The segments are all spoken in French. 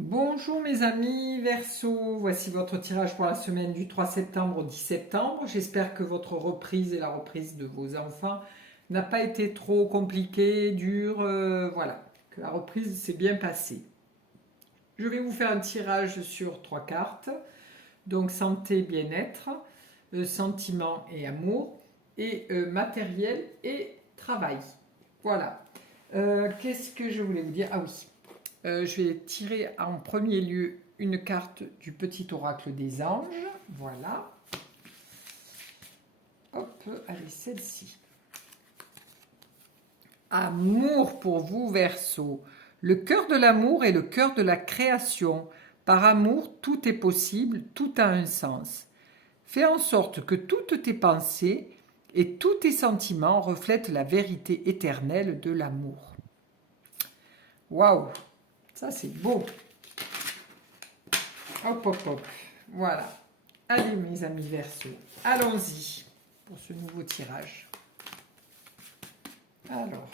Bonjour mes amis Verseau, voici votre tirage pour la semaine du 3 septembre au 10 septembre. J'espère que votre reprise et la reprise de vos enfants n'a pas été trop compliquée, dure, voilà, que la reprise s'est bien passée. Je vais vous faire un tirage sur 3 cartes, donc santé, bien-être, sentiment et amour, et matériel et travail. Voilà. Qu'est-ce que je voulais vous dire? Ah oui, je vais tirer en premier lieu une carte du petit oracle des anges. Voilà. Hop, allez, celle-ci. Amour pour vous, Verseau. Le cœur de l'amour est le cœur de la création. Par amour, tout est possible, tout a un sens. Fais en sorte que toutes tes pensées et tous tes sentiments reflètent la vérité éternelle de l'amour. Waouh, ça c'est beau. Hop, hop, hop. Voilà. Allez, mes amis Verseau, allons-y pour ce nouveau tirage. Alors,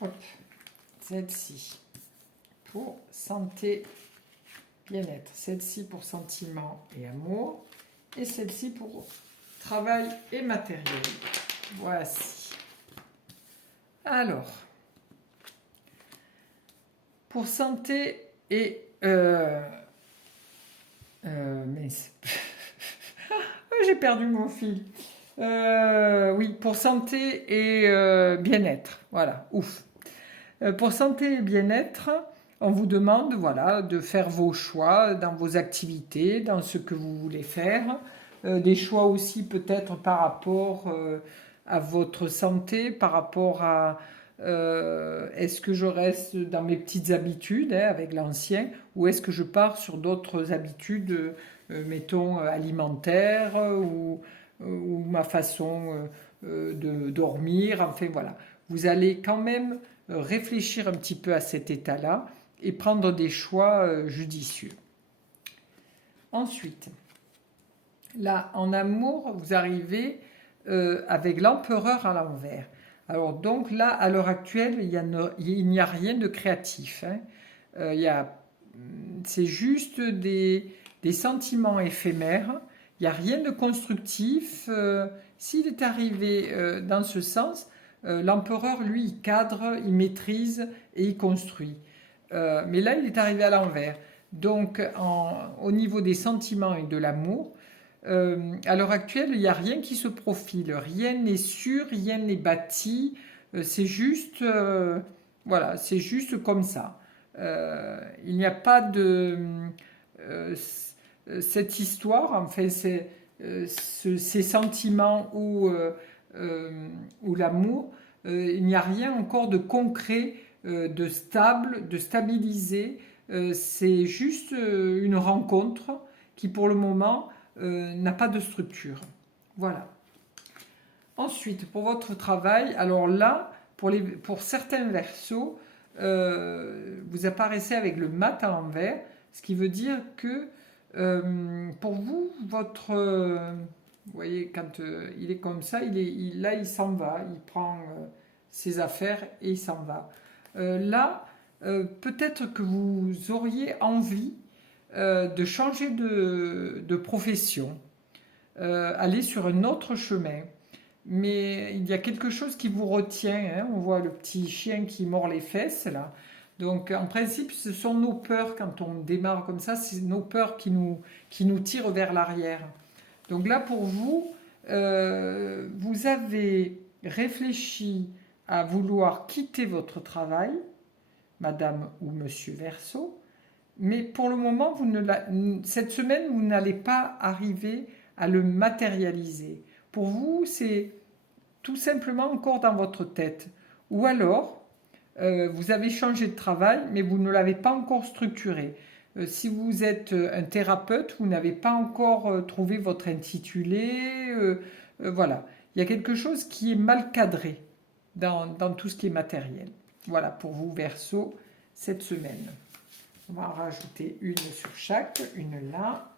hop, celle-ci pour santé, bien-être. Celle-ci pour sentiment et amour. Et celle-ci pour travail et matériel. Voici. Alors, pour santé et... mince. J'ai perdu mon fil. Oui, pour santé et bien-être. Voilà, ouf. Pour santé et bien-être, on vous demande voilà, de faire vos choix dans vos activités, dans ce que vous voulez faire. Des choix aussi peut-être par rapport à votre santé, par rapport à est-ce que je reste dans mes petites habitudes avec l'ancien ou est-ce que je pars sur d'autres habitudes, mettons alimentaires ou ma façon de dormir. Enfin voilà, vous allez quand même réfléchir un petit peu à cet état-là et prendre des choix judicieux. Ensuite, là, en amour, vous arrivez avec l'empereur à l'envers. Alors donc là, à l'heure actuelle, il n'y a rien de créatif. Hein. C'est juste des sentiments éphémères. Il n'y a rien de constructif. S'il est arrivé dans ce sens, l'empereur, lui, il cadre, il maîtrise et il construit. Mais là, il est arrivé à l'envers. Donc, au niveau des sentiments et de l'amour, à l'heure actuelle, il n'y a rien qui se profile, rien n'est sûr, rien n'est bâti, c'est juste, voilà, c'est juste comme ça. Il n'y a pas de euh, cette histoire, enfin, ces sentiments ou l'amour, il n'y a rien encore de concret, de stable, de stabilisé. C'est juste une rencontre qui, pour le moment, n'a pas de structure. Voilà. Ensuite, pour votre travail, alors là, pour certains versos, vous apparaissez avec le mat à l'envers, ce qui veut dire que pour vous, vous voyez, quand il est comme ça, là, il s'en va, il prend ses affaires et il s'en va. Là, peut-être que vous auriez envie de changer de profession, aller sur un autre chemin. Mais il y a quelque chose qui vous retient. Hein. On voit le petit chien qui mord les fesses là. Donc en principe, ce sont nos peurs quand on démarre comme ça, c'est nos peurs qui nous tirent vers l'arrière. Donc là pour vous, vous avez réfléchi à vouloir quitter votre travail, Madame ou Monsieur Verseau, mais pour le moment, cette semaine, vous n'allez pas arriver à le matérialiser. Pour vous, c'est tout simplement encore dans votre tête. Ou alors, vous avez changé de travail, mais vous ne l'avez pas encore structuré. Si vous êtes un thérapeute, vous n'avez pas encore trouvé votre intitulé. Voilà. Il y a quelque chose qui est mal cadré dans tout ce qui est matériel. Voilà pour vous, Verseau, cette semaine. On va en rajouter une sur chaque, une là,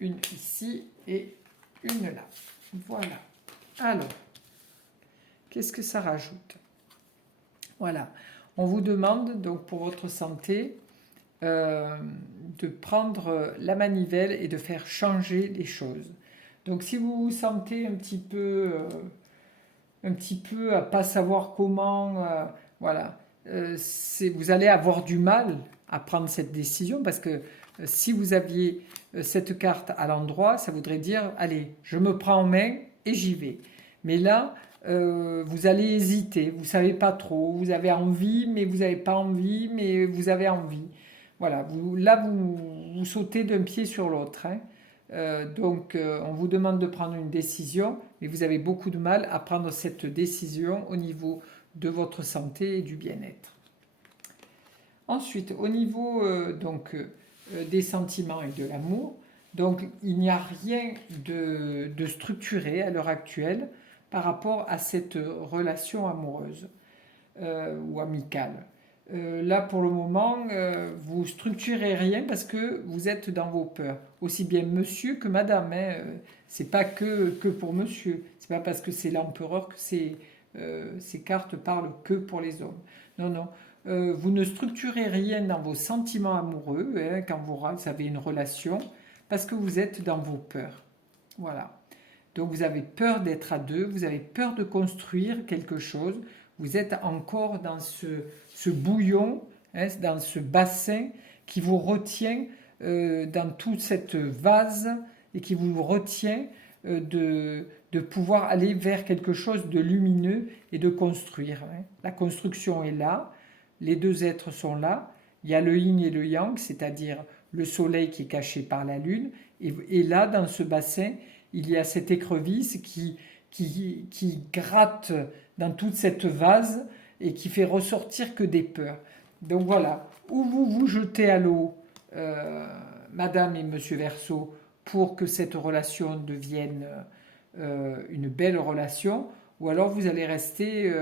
une ici et une là. Voilà. Alors, qu'est-ce que ça rajoute? Voilà. On vous demande donc pour votre santé de prendre la manivelle et de faire changer les choses. Donc si vous vous sentez un petit peu à pas savoir comment, voilà, vous allez avoir du mal à prendre cette décision parce que si vous aviez cette carte à l'endroit, ça voudrait dire, allez, je me prends en main et j'y vais. Mais là, vous allez hésiter, vous savez pas trop, vous avez envie, mais vous n'avez pas envie, mais vous avez envie. Voilà, vous sautez d'un pied sur l'autre, hein. On vous demande de prendre une décision, mais vous avez beaucoup de mal à prendre cette décision au niveau de votre santé et du bien-être. Ensuite, au niveau des sentiments et de l'amour, donc il n'y a rien de structuré à l'heure actuelle par rapport à cette relation amoureuse ou amicale. Là, pour le moment, vous structurez rien parce que vous êtes dans vos peurs. Aussi bien monsieur que madame. Hein, c'est pas que pour monsieur. C'est pas parce que c'est l'empereur que ces cartes parlent que pour les hommes. Non, non. Vous ne structurez rien dans vos sentiments amoureux hein, quand vous avez une relation parce que vous êtes dans vos peurs. Voilà. Donc vous avez peur d'être à deux, vous avez peur de construire quelque chose, vous êtes encore dans ce bouillon, hein, dans ce bassin qui vous retient dans toute cette vase et qui vous retient de pouvoir aller vers quelque chose de lumineux et de construire. Hein. La construction est là, les deux êtres sont là, il y a le yin et le yang, c'est-à-dire le soleil qui est caché par la lune, et là, dans ce bassin, il y a cette écrevisse qui gratte dans toute cette vase et qui fait ressortir que des peurs. Donc voilà, ou vous vous jetez à l'eau, Madame et Monsieur Verseau, pour que cette relation devienne une belle relation, ou alors vous allez rester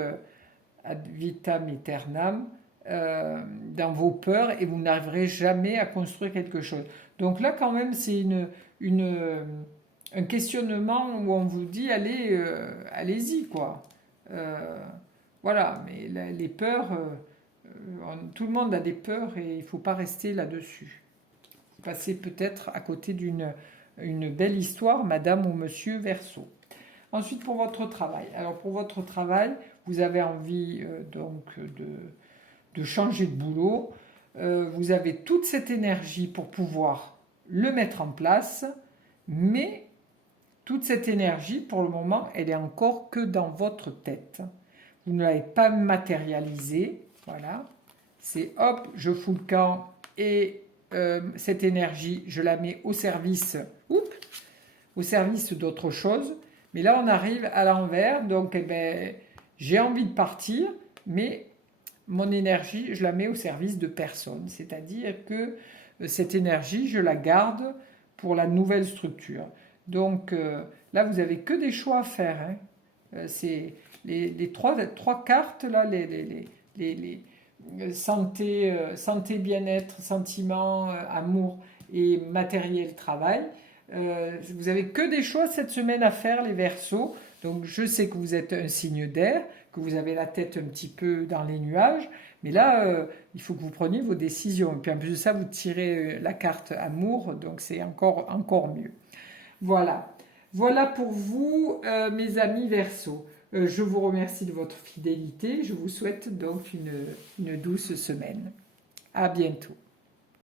ad vitam aeternam dans vos peurs et vous n'arriverez jamais à construire quelque chose. Donc là, quand même, c'est un questionnement où on vous dit allez-y quoi. Voilà, mais les peurs, tout le monde a des peurs et il ne faut pas rester là-dessus. Vous passez peut-être à côté d'une belle histoire, Madame ou Monsieur Verseau. Ensuite, pour votre travail. Alors pour votre travail, vous avez envie de changer de boulot. Vous avez toute cette énergie pour pouvoir le mettre en place, mais toute cette énergie, pour le moment, elle est encore que dans votre tête. Vous ne l'avez pas matérialisée. Voilà. C'est hop, je fous le camp et cette énergie, je la mets au service d'autre chose. Mais là, on arrive à l'envers. Donc, j'ai envie de partir, mais mon énergie, je la mets au service de personne. C'est-à-dire que cette énergie, je la garde pour la nouvelle structure. Donc là, vous n'avez que des choix à faire. Hein. C'est les trois cartes, là, les santé, bien-être, sentiment, amour et matériel, travail. Vous n'avez que des choix cette semaine à faire, les Verseaux. Donc je sais que vous êtes un signe d'air, que vous avez la tête un petit peu dans les nuages, mais là, il faut que vous preniez vos décisions. Et puis en plus de ça, vous tirez la carte amour, donc c'est encore mieux. Voilà. Voilà pour vous, mes amis Verseaux. Je vous remercie de votre fidélité. Je vous souhaite donc une douce semaine. À bientôt.